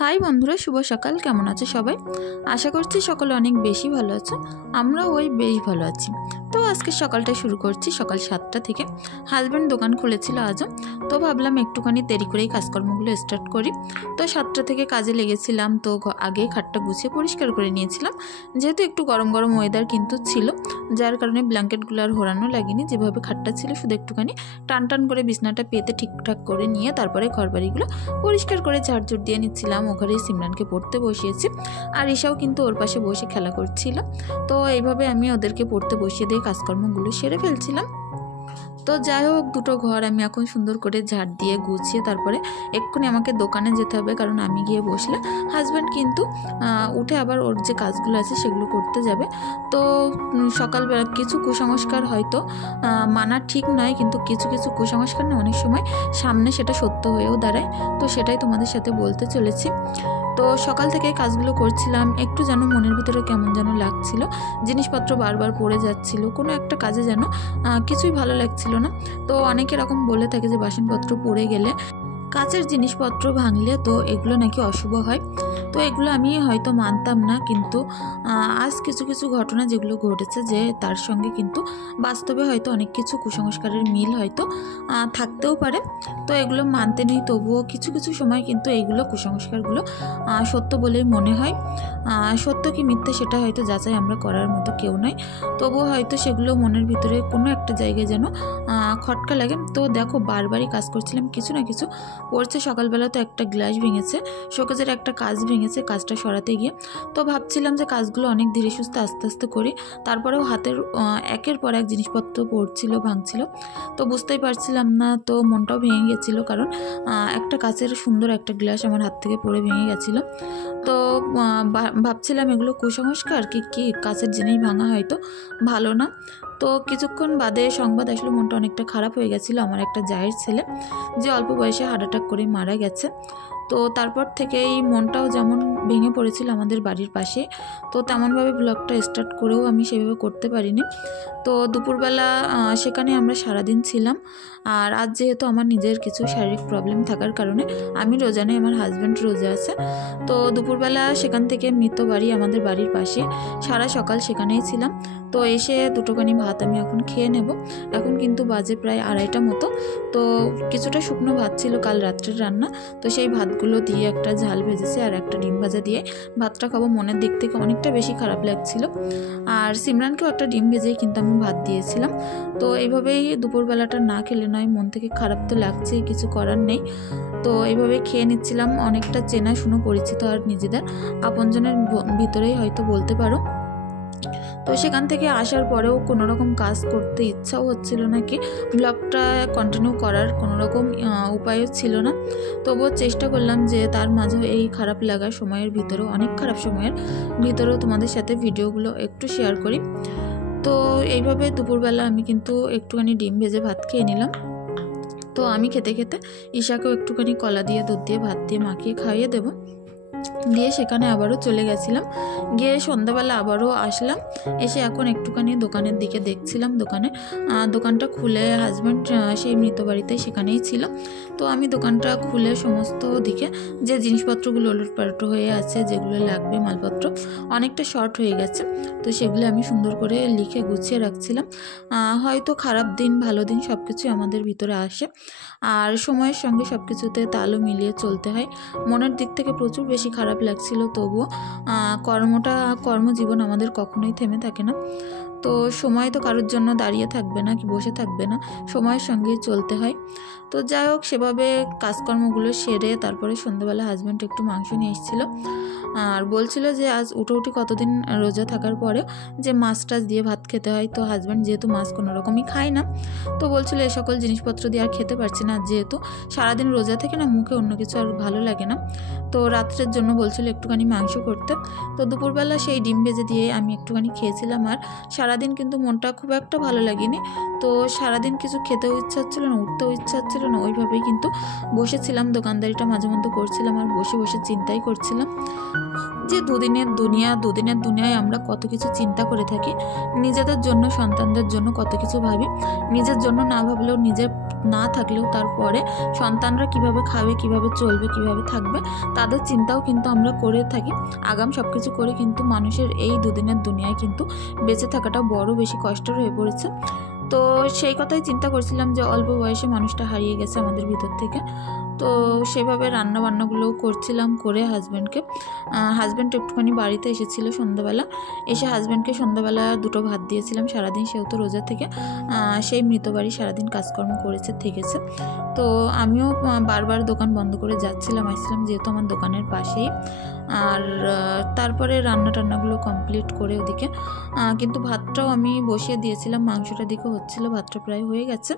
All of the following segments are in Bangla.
হাই বন্ধুরা, শুভ সকাল। কেমন আছে সবাই? আশা করছি সকলে অনেক বেশি ভালো আছে। আমরাও বেশ ভালো আছি। তো আজকে সকালটা শুরু করছি সকাল 7টা থেকে। হাজব্যান্ড দোকান খুলেছিল আজও, তো ভাবলাম একটুখানি দেরি করেই কাজকর্মগুলো স্টার্ট করি। তো 7টা থেকে কাজে লেগেছিলাম। তো আগে খাটটা গুছিয়ে পরিষ্কার করে নিয়েছিলাম, যেহেতু একটু গরম গরম ওয়েদার কিন্তু ছিল, যার কারণে ব্ল্যাঙ্কেটগুলো আর ঘোরানো লাগেনি। যেভাবে খাটটা ছিল শুধু একটুখানি টান টান করে বিছনাটা পেতে ঠিকঠাক করে নিয়ে তারপরে ঘরবাড়িগুলো পরিষ্কার করে ঝাড়ঝুড় দিয়ে নিচ্ছিলাম। ও ঘরে সিমরানকে পড়তে বসিয়েছি, আর ঈশাও কিন্তু ওর পাশে বসে খেলা করছিল। তো এইভাবে আমি ওদেরকে পড়তে বসিয়ে দিয়ে কাজকর্মগুলো সেরে ফেলছিলাম। তো যাই হোক, দুটো ঘর আমি এখন সুন্দর করে ঝাড় দিয়ে গুছিয়ে তারপরে এক্ষুনি আমাকে দোকানে যেতে হবে, কারণ আমি গিয়ে বসলে হাজব্যান্ড কিন্তু উঠে আবার ওর যে কাজগুলো আছে সেগুলো করতে যাবে। তো সকালবেলা কিছু কুসংস্কার হয়তো মানা ঠিক নয়, কিন্তু কিছু কিছু কুসংস্কার না অনেক সময় সামনে সেটা সত্য হয়েও দাঁড়ায়। তো সেটাই তোমাদের সাথে বলতে চলেছি। তো সকাল থেকে কাজগুলো করছিলাম, একটু যেন মনের ভিতরে কেমন যেন লাগছিল, জিনিসপত্র বারবার পড়ে যাচ্ছিল, কোনো একটা কাজে যেন কিছুই ভালো লাগছিল না। তো অনেকে এরকম বলে থাকে যে বাসনপত্র পড়ে গেলে, কাচের জিনিসপত্র ভাঙলে তো এগুলো নাকি অশুভ হয়। তো এগুলো আমি হয়তো মানতাম না, কিন্তু আজ কিছু কিছু ঘটনা যেগুলো ঘটেছে, যে তার সঙ্গে কিন্তু বাস্তবে হয়তো অনেক কিছু কুসংস্কারের মিল হয়তো থাকতেও পারে। তো এগুলো মানতে নেই, তবুও কিছু কিছু সময় কিন্তু এইগুলো কুসংস্কারগুলো সত্য বলেই মনে হয়। সত্য কি মিথ্যে সেটা হয়তো যাচাই আমরা করার মতো কেউ নয়, তবুও হয়তো সেগুলো মনের ভিতরে কোনো একটা জায়গায় যেন খটকা লাগে। তো দেখো, বারবারই কাজ করছিলাম, কিছু না কিছু পড়ছে। সকালবেলা তো একটা গ্লাস ভেঙেছে, শোকেজের একটা কাজ ভেঙেছে, কাজটা সরাতে গিয়ে। তো ভাবছিলাম যে কাজগুলো অনেক ধীরে সুস্থে আস্তে আস্তে করি, তারপরেও হাতের একের পর এক জিনিসপত্র পড়ছিল, ভাঙছিল। তো বুঝতেই পারছিলাম না, তো মনটাও ভেঙে গেছিলো, কারণ একটা কাচের সুন্দর একটা গ্লাস আমার হাত থেকে পড়ে ভেঙে গেছিলো। তো ভাবছিলাম এগুলো কুসংস্কার কি কাচের জিনিস ভাঙা হয়তো ভালো না। তো কিছুক্ষণ বাদে সংবাদ আসলে মনটা অনেকটা খারাপ হয়ে গেছিলো। আমার একটা জায়ের ছেলে যে অল্প বয়সে হার্ট অ্যাটাক করে মারা গেছে। তো তারপর থেকেই মনটাও যেমন ভেঙে পড়েছিল আমাদের বাড়ির পাশে। তো তেমনভাবে ব্লগটা স্টার্ট করেও আমি সেভাবে করতে পারিনি। তো দুপুরবেলা সেখানে আমরা সারাদিন ছিলাম। আর আজ যেহেতু আমার নিজের কিছু শারীরিক প্রবলেম থাকার কারণে আমি রোজা নেই, আমার হাজব্যান্ড রোজা আছে। তো দুপুরবেলা সেখান থেকে মৃত বাড়ি আমাদের বাড়ির পাশে, সারা সকাল সেখানেই ছিলাম। তো এসে দুটোখানি ভাত আমি এখন খেয়ে নেব। এখন কিন্তু বাজে প্রায় 2:30 মতো। তো কিছুটা শুকনো ভাত ছিল কাল রাত্রের রান্না, তো সেই ভাতগুলো দিয়ে একটা ঝাল ভেজেছে আর একটা ডিম ভাজা দিয়ে ভাতটা খাবো। মনের দিক থেকে অনেকটা বেশি খারাপ লাগছিল। আর সিমরানকেও একটা ডিম ভেজেই কিন্তু আমি ভাত দিয়েছিলাম। তো এইভাবেই দুপুরবেলাটা না খেলে নয়, মন থেকে খারাপ তো লাগছেই, কিছু করার নেই। তো এইভাবে খেয়ে নিচ্ছিলাম। অনেকটা চেনা শুনো পরিচিত আর নিজেদের আপনজনের ভিতরেই হয়তো বলতে পারো। তো সেখান থেকে আসার পরেও কোনো রকম কাজ করতে ইচ্ছাও হচ্ছিল না, কি ব্লগটা কন্টিনিউ করার কোনো রকম উপায়ও ছিল না। তবুও চেষ্টা করলাম যে তার মাঝেও এই খারাপ লাগার সময়ের ভিতরেও, অনেক খারাপ সময়ের ভিতরেও তোমাদের সাথে ভিডিওগুলো একটু শেয়ার করি। তো এইভাবে দুপুরবেলা আমি কিন্তু একটুখানি ডিম ভেজে ভাত খেয়ে নিলাম। তো আমি খেতে খেতে ঈশাকেও একটুখানি কলা দিয়ে দুধ দিয়ে ভাত দিয়ে মাখিয়ে খাইয়ে দেবো। দিয়ে সেখানে আবারও চলে গেছিলাম, গিয়ে সন্ধ্যাবেলা আবারও আসলাম। এসে এখন একটুখানি দোকানের দিকে দেখছিলাম। দোকানটা খুলে হাজব্যান্ড সেই মৃত বাড়িতে সেখানেই ছিল। তো আমি দোকানটা খুলে সমস্ত দিকে যে জিনিসপত্রগুলো ওলটপালট হয়ে আছে, যেগুলো লাগবে মালপত্র অনেকটা শর্ট হয়ে গেছে, তো সেগুলো আমি সুন্দর করে লিখে গুছিয়ে রাখছিলাম। হয়তো খারাপ দিন ভালো দিন সব কিছুই আমাদের ভিতরে আসে, আর সময়ের সঙ্গে সব কিছুতে তালও মিলিয়ে চলতে হয়। মনের দিক থেকে প্রচুর বেশি খারাপ লাগছিল, তবুও কর্মজীবন আমাদের কখনোই থেমে থাকে না। তো সময় তো কারোর জন্য দাঁড়িয়ে থাকবে না, কি বসে থাকবে না, সময়ের সঙ্গেই চলতে হয়। তো যাই হোক, সেভাবে কাজকর্মগুলো সেরে তারপরে সন্ধ্যাবেলা হাজব্যান্ড একটু মাংস নিয়ে এসেছিলো, আর বলছিল যে আজ উঠোউঠি কতদিন রোজা থাকার পরেও যে মাছ টাছ দিয়ে ভাত খেতে হয়। তো হাজব্যান্ড যেহেতু মাছ কোনো রকমই খায় না, তো বলছিল এই সকল জিনিসপত্র দিয়ে আর খেতে পারছি না, যেহেতু সারাদিন রোজা থেকে না মুখে অন্য কিছু আর ভালো লাগে না। তো রাত্রের জন্য বলছিল একটুখানি মাংস করতে। তো দুপুরবেলা সেই ডিম ভেজে দিয়ে আমি একটুখানি খেয়েছিলাম, আর সারা সারাদিন কিন্তু মনটা খুব একটা ভালো লাগেনি। তো সারাদিন কিছু খেতেও ইচ্ছা হচ্ছিলো না, উঠতেও ইচ্ছা হচ্ছিলো না, ওইভাবেই কিন্তু বসেছিলাম, দোকানদারিটা মাঝে মধ্যে করছিলাম আর বসে বসে চিন্তাই করছিলাম যে দুদিনের দুনিয়ায় আমরা কত কিছু চিন্তা করে থাকি, নিজেদের জন্য, সন্তানদের জন্য কত কিছু ভাবি, নিজের জন্য না ভাবলেও, নিজের না থাকলেও তারপরে সন্তানরা কিভাবে খাবে, কিভাবে চলবে, কিভাবে থাকবে, তাদের চিন্তাও কিন্তু আমরা করে থাকি। আগাম সব কিছু করে কিন্তু মানুষের এই দুদিনের দুনিয়ায় কিন্তু বেঁচে থাকাটা বড় বেশি কষ্টের হয়ে পড়েছে। তো সেই কথাই চিন্তা করছিলাম যে অল্প বয়সে মানুষটা হারিয়ে গেছে আমাদের ভিতর থেকে। তো সেভাবে রান্নাবান্নাগুলোও করছিলাম, করে হাজব্যান্ড একটুখানি বাড়িতে এসেছিলো সন্ধ্যাবেলা, এসে হাজব্যান্ডকে সন্ধ্যাবেলা 2টো ভাত দিয়েছিলাম। সারাদিন সেও তো রোজা থেকে সেই মৃত বাড়ি সারাদিন কাজকর্ম থেকেছে। তো আমিও বারবার দোকান বন্ধ করে যাচ্ছিলাম আসছিলাম, যেহেতু আমার দোকানের পাশেই। আর তারপরে রান্নাটান্নাগুলো কমপ্লিট করে ওদিকে কিন্তু ভাতটাও আমি বসিয়ে দিয়েছিলাম, মাংসটা দিকে হচ্ছিলো, ভাতটা প্রায় হয়ে গেছে।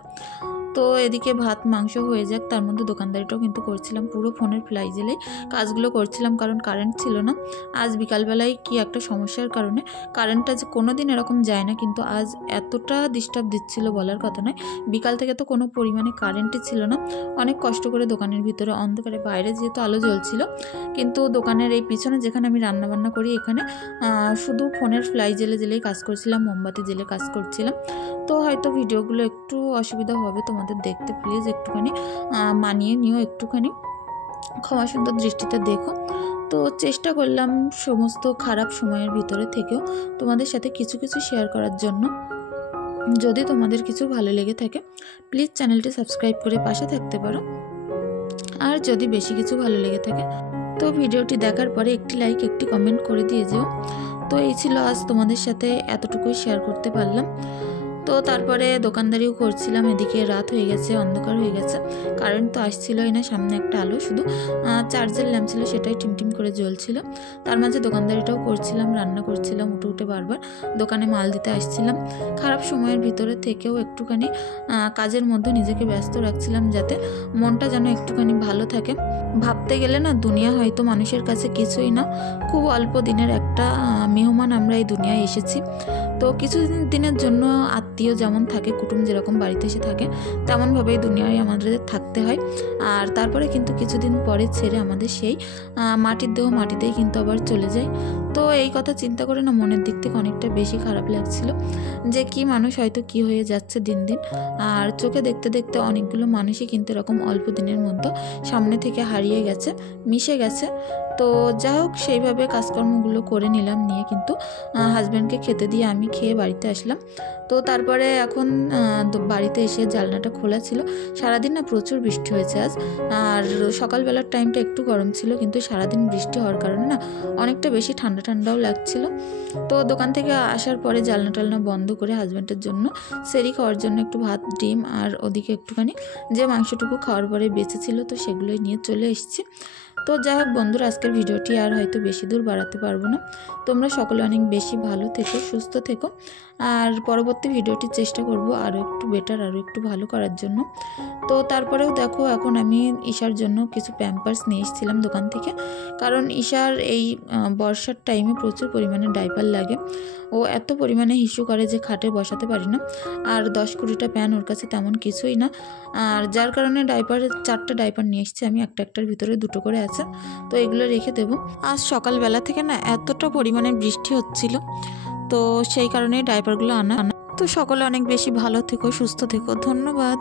তো এদিকে ভাত মাংস হয়ে যাক, তার মধ্যে দোকানদারিটাও কিন্তু করছিলাম, পুরো ফোনের ফ্লাই জেলেই কাজগুলো করছিলাম, কারণ কারেন্ট ছিল না। আজ বিকালবেলায় কি একটা সমস্যার কারণে কারেন্টটা যে কোনো দিন এরকম যায় না, কিন্তু আজ এতটা ডিস্টার্ব দিচ্ছিল বলার কথা নয়। বিকাল থেকে তো কোনো পরিমাণে কারেন্টই ছিল না, অনেক কষ্ট করে দোকানের ভিতরে অন্ধকারে, বাইরে যেহেতু আলো জ্বলছিল, কিন্তু দোকানের এই পিছনে যেখানে আমি রান্নাবান্না করি এখানে শুধু ফোনের ফ্লাই জেলেই কাজ করছিলাম, মোমবাতি জেলে কাজ করছিলাম। তো হয়তো ভিডিওগুলো একটু অসুবিধা হবে তোমাদের দেখতে, প্লিজ একটুখানি মানিয়ে নিও, একটুখানি ক্ষমা সুন্দর দৃষ্টিতে দেখো। তো চেষ্টা করলাম সমস্ত খারাপ সময়ের ভিতরে থেকেও তোমাদের সাথে কিছু কিছু শেয়ার করার জন্য। যদি তোমাদের কিছু ভালো লেগে থাকে প্লিজ চ্যানেলটি সাবস্ক্রাইব করে পাশে থাকতে পারো, আর যদি বেশি কিছু ভালো লেগে থাকে তো ভিডিওটি দেখার পরে একটি লাইক, একটি কমেন্ট করে দিয়ে যেও। তো এই ছিল আজ তোমাদের সাথে এতটুকুই শেয়ার করতে পারলাম। তো তারপরে দোকানদারিও করছিলাম, এদিকে রাত হয়ে গেছে, অন্ধকার হয়ে গেছে, কারেন্ট তো আসছিলই না, সামনে একটা আলো শুধু চার্জের ল্যাম্প ছিল, সেটাই টিমটিম করে জ্বলছিল। তার মাঝে দোকানদারিটাও করছিলাম, রান্না করছিলাম, উঠে বারবার দোকানে মাল দিতে আসছিলাম। খারাপ সময়ের ভিতরে থেকেও একটুখানি কাজের মধ্যে নিজেকে ব্যস্ত রাখছিলাম, যাতে মনটা যেন একটুখানি ভালো থাকে। ভাবতে গেলে না, দুনিয়া হয়তো মানুষের কাছে কিছুই না, খুব অল্প দিনের একটা মেহমান আমরা এই দুনিয়ায় এসেছি। তো কিছু দিনের জন্য আত্মীয় যেমন থাকে, কুটুম যেরকম বাড়িতে এসে থাকে, তেমনভাবেই দুনিয়ায় আমাদের থাকতে হয়। আর তারপরে কিন্তু কিছুদিন পরে ছেড়ে আমাদের সেই মাটির দেহ মাটিতেই কিন্তু আবার চলে যায়। তো এই কথা চিন্তা করে না মনের দিক থেকে অনেকটা বেশি খারাপ লাগছিল, যে কি মানুষ হয়তো কি হয়ে যাচ্ছে দিন দিন। আর চোখে দেখতে দেখতে অনেকগুলো মানুষই কিন্তু এরকম অল্প দিনের মধ্যে সামনে থেকে হারিয়ে গেছে, মিশে গেছে। তো যাই হোক, সেইভাবে কাজকর্মগুলো করে নিলাম, নিয়ে কিন্তু হাজব্যান্ডকে খেতে দিয়ে আমি খেয়ে বাড়িতে আসলাম। তো তারপরে এখন বাড়িতে এসে জানলাটা খোলা ছিল, সারাদিন না প্রচুর বৃষ্টি হয়েছে আজ, আর সকালবেলার টাইমটা একটু গরম ছিল, কিন্তু সারাদিন বৃষ্টি হওয়ার কারণে না অনেকটা বেশি ঠান্ডাও লাগছিল। তো দোকান থেকে আসার পরে জানলা বন্ধ করে হাজব্যান্ডের জন্য সেরি খাওয়ার জন্য একটু ভাত, ডিম, আর ওদিকে একটুখানি যে মাংসটুকু খাওয়ার পরে বেঁচে ছিল, তো সেগুলোই নিয়ে চলে এসেছি। তো যাই হোক বন্ধুরা, আজকের ভিডিওটি আর হয়তো বেশি দূর বাড়াতে পারবো না। তোমরা সকলে অনেক বেশি ভালো থেকো, সুস্থ থেকো, আর পরবর্তী ভিডিওটি চেষ্টা করব আরও একটু বেটার, আরও একটু ভালো করার জন্য। তো তারপরেও দেখো, এখন আমি ঈশার জন্য কিছু প্যাম্পার্স নিয়ে এসেছিলাম দোকান থেকে, কারণ ঈশার এই বর্ষার টাইমে প্রচুর পরিমাণে ডাইপার লাগে। ও এত পরিমাণে হিসু করে যে খাটে বসাতে পারি না, আর 10-20টা প্যান ওর কাছে তেমন কিছুই না। আর যার কারণে 4টা ডাইপার নিয়ে এসেছি আমি, একটার ভিতরে 2টো করে আছে, তো এগুলো রেখে দেবো। আজ সকালবেলা থেকে না এতটা পরিমাণে বৃষ্টি হচ্ছিল, তো সেই কারণে ডাইপারগুলো আনা। তো সকলে অনেক বেশি ভালো থেকো, সুস্থ থেকো, ধন্যবাদ।